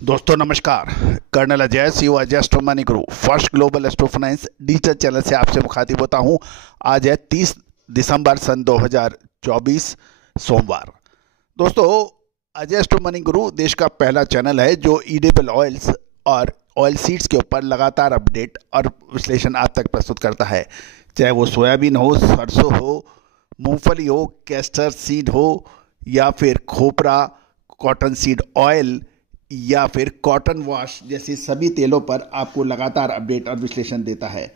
दोस्तों नमस्कार। Colonel Ajay CO Ajay astro money guru first global astro finance digital channel से आपसे मुखातिब होता हूं। आज है 30 दिसंबर सन 2024 सोमवार। दोस्तों, अजय एस्ट्रो मनी गुरु देश का पहला चैनल है जो ईडेबल ऑयल्स और ऑयल सीड्स के ऊपर लगातार अपडेट और विश्लेषण आप तक प्रस्तुत करता है। चाहे वो सोयाबीन हो, सरसों हो, मूंगफली हो, कैस्टर सीड हो या फिर खोपरा, कॉटन सीड ऑयल या फिर कॉटन वॉश जैसे सभी तेलों पर आपको लगातार अपडेट और विश्लेषण देता है।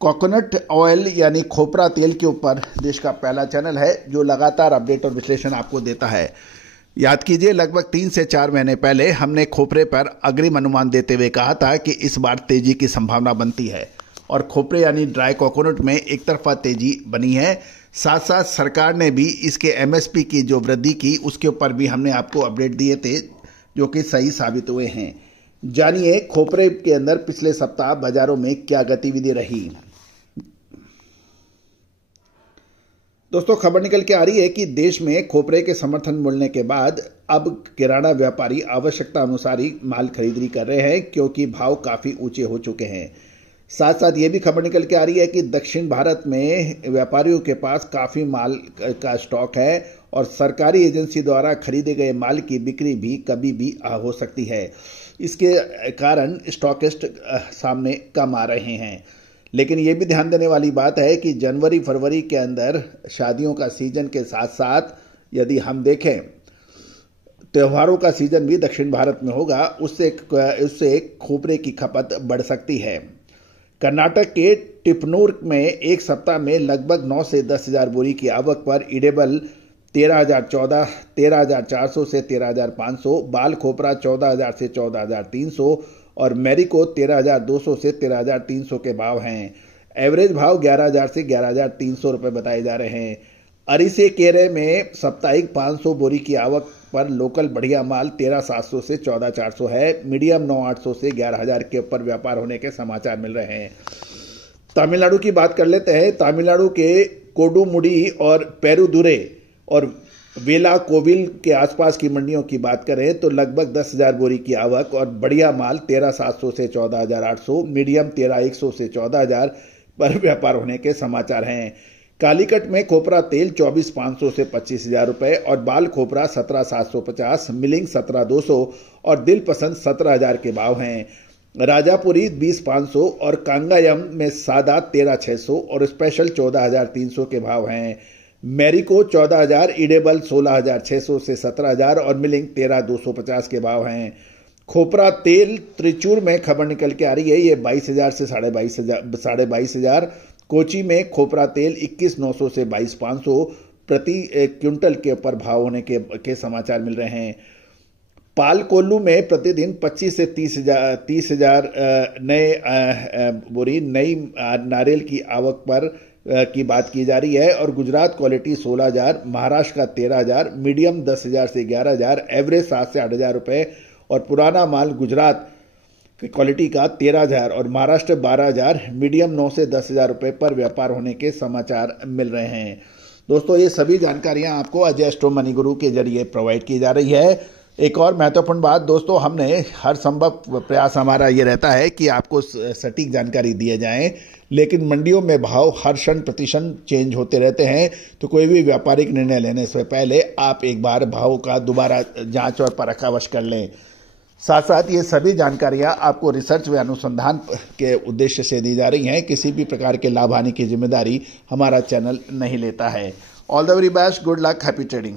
कोकोनट ऑयल यानी खोपरा तेल के ऊपर देश का पहला चैनल है जो लगातार अपडेट और विश्लेषण आपको देता है। याद कीजिए, लगभग 3 से 4 महीने पहले हमने खोपरे पर अग्रिम अनुमान देते हुए कहा था कि इस बार तेजी की संभावना बनती है और खोपरे यानी ड्राई कोकोनट में एक तरफा तेजी बनी है। साथ साथ सरकार ने भी इसके एमएसपी की जो वृद्धि की उसके ऊपर भी हमने आपको अपडेट दिए थे जो कि सही साबित हुए हैं। जानिए खोपरे के अंदर पिछले सप्ताह बाजारों में क्या गतिविधि रही। दोस्तों, खबर निकल के आ रही है कि देश में खोपरे के समर्थन मिलने के बाद अब किराना व्यापारी आवश्यकता अनुसार ही माल खरीदारी कर रहे हैं क्योंकि भाव काफी ऊंचे हो चुके हैं। साथ साथ ये भी खबर निकल के आ रही है कि दक्षिण भारत में व्यापारियों के पास काफी माल का स्टॉक है और सरकारी एजेंसी द्वारा खरीदे गए माल की बिक्री भी कभी भी हो सकती है। इसके कारण स्टॉकिस्ट सामने कम आ रहे हैं। लेकिन ये भी ध्यान देने वाली बात है कि जनवरी फरवरी के अंदर शादियों का सीजन के साथ साथ यदि हम देखें त्योहारों का सीजन भी दक्षिण भारत में होगा, उससे खोपरे की खपत बढ़ सकती है। कर्नाटक के टिपनूर में एक सप्ताह में लगभग 9 से 10 हजार बोरी की आवक पर ईडेबल 13,400 से 13,500, बाल खोपरा 14,000 से 14,300 और मैरिको 13,200 से 13,300 के भाव हैं। एवरेज भाव 11,000 से 11,300 रुपये बताए जा रहे हैं। अरिसे केरे में साप्ताहिक 500 बोरी की आवक पर लोकल बढ़िया माल 13,700 से 14,400 है। मीडियम 9,800 से 11,000 के ऊपर व्यापार होने के समाचार मिल रहे हैं। तमिलनाडु की बात कर लेते हैं। तमिलनाडु के कोडुमुडी और पेरुदुरे और वेला कोविल के आसपास की मंडियों की बात करें तो लगभग 10,000 बोरी की आवक और बढ़िया माल 13,700 से 14,800, मीडियम 13,100 से 14,000 पर व्यापार होने के समाचार हैं। कालीकट में खोपरा तेल 24,500 से 25,000 रुपए और बाल खोपरा 17,750, मिलिंग 17,200 और दिल पसंद 17,000 के भाव हैं। राजापुरी 20,500 और कांगायम में सादा 13,600 और स्पेशल 14,300 के भाव हैं। मैरिको 14,000, ईडेबल 16,600 से 17,000 और मिलिंग 13,250 के भाव हैं। खोपरा तेल त्रिचूर में खबर निकल के आ रही है, ये 22,000 से 22,500। कोची में खोपरा तेल 21,900 से 22,500 प्रति क्विंटल के ऊपर भाव होने के समाचार मिल रहे हैं। पालकोल्लू में प्रतिदिन 25 से 30,000 बोरी नई नारियल की आवक पर की बात की जा रही है और गुजरात क्वालिटी 16,000, महाराष्ट्र का 13,000, मीडियम 10,000 से 11,000, एवरेज 7 से 8,000 रुपये और पुराना माल गुजरात क्वालिटी का 13,000 और महाराष्ट्र 12,000, मीडियम 9 से 10,000 रुपये पर व्यापार होने के समाचार मिल रहे हैं। दोस्तों, ये सभी जानकारियां आपको अजय एस्ट्रो मनी गुरु के जरिए प्रोवाइड की जा रही है। एक और महत्वपूर्ण बात दोस्तों, हमने हर संभव प्रयास हमारा ये रहता है कि आपको सटीक जानकारी दिए जाएं, लेकिन मंडियों में भाव हर क्षण प्रतिक्षण चेंज होते रहते हैं, तो कोई भी व्यापारिक निर्णय लेने से पहले आप एक बार भाव का दोबारा जांच और परख अवश्य कर लें। साथ साथ ये सभी जानकारियां आपको रिसर्च व अनुसंधान के उद्देश्य से दी जा रही हैं। किसी भी प्रकार के लाभ हानि की जिम्मेदारी हमारा चैनल नहीं लेता है। All the very best, good luck, happy trading.